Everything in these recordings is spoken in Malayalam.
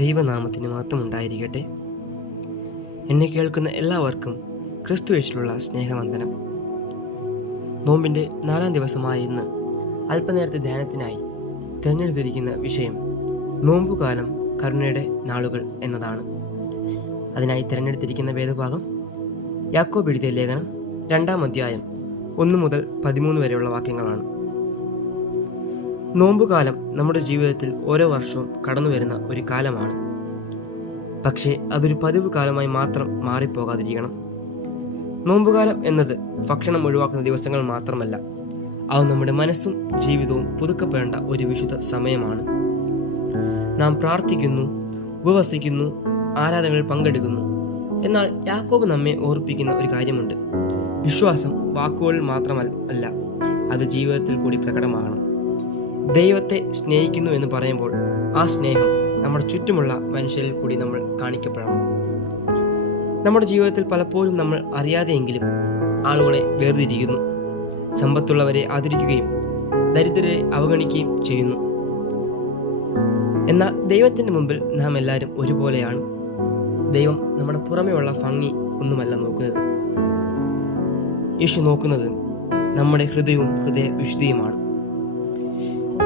ദൈവനാമത്തിന് മഹത്വമുണ്ടായിരിക്കട്ടെ. എന്നെ കേൾക്കുന്ന എല്ലാവർക്കും ക്രിസ്തുയേശുവിലുള്ള സ്നേഹവന്ദനം. നോമ്പിൻ്റെ 4-ാം ദിവസമായ ഇന്ന് അല്പനേരത്തെ ധ്യാനത്തിനായി തിരഞ്ഞെടുത്തിരിക്കുന്ന വിഷയം നോമ്പുകാലം കരുണയുടെ നാളുകൾ എന്നതാണ്. അതിനായി തിരഞ്ഞെടുത്തിരിക്കുന്ന വേദഭാഗം യാക്കോബ് എഴുതിയ ലേഖനം 2-ാം അധ്യായം 1 മുതൽ 13 വരെയുള്ള വാക്യങ്ങളാണ്. നോമ്പുകാലം നമ്മുടെ ജീവിതത്തിൽ ഓരോ വർഷവും കടന്നു വരുന്ന ഒരു കാലമാണ്. പക്ഷേ അതൊരു പതിവ് കാലമായി മാത്രം മാറിപ്പോകാതിരിക്കണം. നോമ്പുകാലം എന്നത് ഭക്ഷണം ഒഴിവാക്കുന്ന ദിവസങ്ങൾ മാത്രമല്ല, അത് നമ്മുടെ മനസ്സും ജീവിതവും പുതുക്കപ്പെടേണ്ട ഒരു വിശുദ്ധ സമയമാണ്. നാം പ്രാർത്ഥിക്കുന്നു, ഉപവസിക്കുന്നു, ആരാധനകളിൽ പങ്കെടുക്കുന്നു. എന്നാൽ യാക്കോബ് നമ്മെ ഓർപ്പിക്കുന്ന ഒരു കാര്യമുണ്ട്. വിശ്വാസം വാക്കുകളിൽ മാത്രമല്ല, അത് ജീവിതത്തിൽ കൂടി പ്രകടമാകണം. ദൈവത്തെ സ്നേഹിക്കുന്നു എന്ന് പറയുമ്പോൾ ആ സ്നേഹം നമ്മുടെ ചുറ്റുമുള്ള മനുഷ്യരിൽ കൂടി നമ്മൾ കാണിക്കപ്പെടണം. നമ്മുടെ ജീവിതത്തിൽ പലപ്പോഴും നമ്മൾ അറിയാതെയെങ്കിലും ആളുകളെ വേർതിരിക്കുന്നു, സമ്പത്തുള്ളവരെ ആദരിക്കുകയും ദരിദ്രരെ അവഗണിക്കുകയും ചെയ്യുന്നു. എന്നാൽ ദൈവത്തിൻ്റെ മുമ്പിൽ നാം എല്ലാവരും ഒരുപോലെയാണ്. ദൈവം നമ്മുടെ പുറമേയുള്ള ഭംഗി ഒന്നുമല്ല നോക്കുന്നത്. യേശു നോക്കുന്നത് നമ്മുടെ ഹൃദയവും ഹൃദയ വിശുദ്ധിയുമാണ്.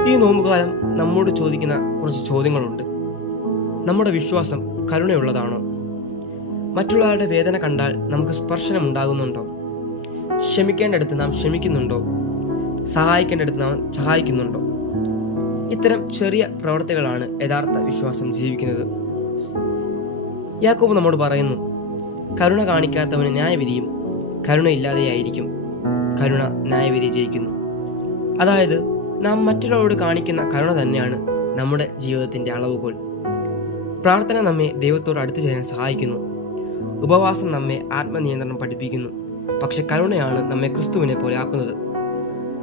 ഈ നോമ്പുകാലം നമ്മോട് ചോദിക്കുന്ന കുറച്ച് ചോദ്യങ്ങളുണ്ട്. നമ്മുടെ വിശ്വാസം കരുണയുള്ളതാണോ? മറ്റുള്ളവരുടെ വേദന കണ്ടാൽ നമുക്ക് സ്പർശനം ഉണ്ടാകുന്നുണ്ടോ? ക്ഷമിക്കേണ്ടടുത്ത് നാം ക്ഷമിക്കുന്നുണ്ടോ? സഹായിക്കേണ്ടടുത്ത് നാം സഹായിക്കുന്നുണ്ടോ? ഇത്തരം ചെറിയ പ്രവർത്തികളാണ് യഥാർത്ഥ വിശ്വാസം ജീവിക്കുന്നത്. യാക്കോബ് നമ്മോട് പറയുന്നു, കരുണ കാണിക്കാത്തവന് ന്യായവിധിയും കരുണയില്ലാതെയായിരിക്കും. കരുണ ന്യായവിധി ജയിക്കുന്നു. അതായത് നാം മറ്റുള്ളവരോട് കാണിക്കുന്ന കരുണ തന്നെയാണ് നമ്മുടെ ജീവിതത്തിൻ്റെ അളവുകോൽ. പ്രാർത്ഥന നമ്മെ ദൈവത്തോട് അടുത്തു ചേരാൻ സഹായിക്കുന്നു. ഉപവാസം നമ്മെ ആത്മനിയന്ത്രണം പഠിപ്പിക്കുന്നു. പക്ഷെ കരുണയാണ് നമ്മെ ക്രിസ്തുവിനെ പോലെ ആക്കുന്നത്.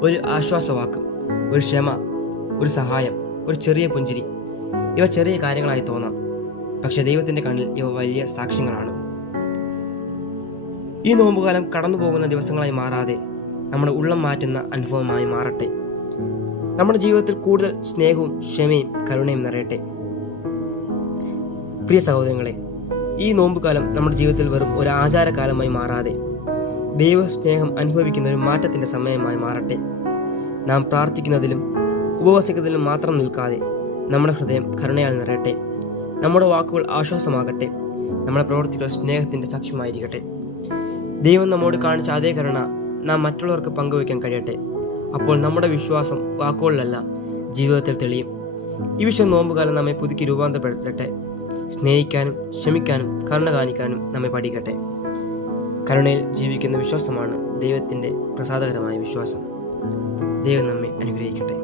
ഒരു ആശ്വാസവാക്ക്, ഒരു ക്ഷമ, ഒരു സഹായം, ഒരു ചെറിയ പുഞ്ചിരി, ഇവ ചെറിയ കാര്യങ്ങളായി തോന്നാം. പക്ഷെ ദൈവത്തിൻ്റെ കണ്ണിൽ ഇവ വലിയ സാക്ഷ്യങ്ങളാണ്. ഈ നോമ്പുകാലം കടന്നു പോകുന്ന ദിവസങ്ങളായി മാറാതെ നമ്മുടെ ഉള്ളം മാറ്റുന്ന അനുഭവമായി മാറട്ടെ. നമ്മുടെ ജീവിതത്തിൽ കൂടുതൽ സ്നേഹവും ക്ഷമയും കരുണയും നിറയട്ടെ. പ്രിയ സഹോദരങ്ങളെ, ഈ നോമ്പുകാലം നമ്മുടെ ജീവിതത്തിൽ വെറും ഒരു ആചാരകാലമായി മാറാതെ ദൈവ സ്നേഹം അനുഭവിക്കുന്ന ഒരു മാറ്റത്തിൻ്റെ സമയമായി മാറട്ടെ. നാം പ്രാർത്ഥിക്കുന്നതിലും ഉപവസിക്കുന്നതിലും മാത്രം നിൽക്കാതെ നമ്മുടെ ഹൃദയം കരുണയാൽ നിറയട്ടെ. നമ്മുടെ വാക്കുകൾ ആശ്വാസമാകട്ടെ. നമ്മുടെ പ്രവൃത്തികൾ സ്നേഹത്തിൻ്റെ സാക്ഷ്യമായിരിക്കട്ടെ. ദൈവം നമ്മോട് കാണിച്ച അതേ കരുണ നാം മറ്റുള്ളവർക്ക് പങ്കുവയ്ക്കാൻ കഴിയട്ടെ. അപ്പോൾ നമ്മുടെ വിശ്വാസം വാക്കുകളിലല്ല, ജീവിതത്തിൽ തെളിയും. ഈ വിഷയം നോമ്പുകാലം നമ്മെ പുതുക്കി രൂപാന്തരപ്പെടട്ടെ. സ്നേഹിക്കാനും ക്ഷമിക്കാനും കരുണ കാണിക്കാനും നമ്മെ പഠിക്കട്ടെ. കരുണയിൽ ജീവിക്കുന്ന വിശ്വാസമാണ് ദൈവത്തിൻ്റെ പ്രസാദകരമായ വിശ്വാസം. ദൈവം നമ്മെ അനുഗ്രഹിക്കട്ടെ.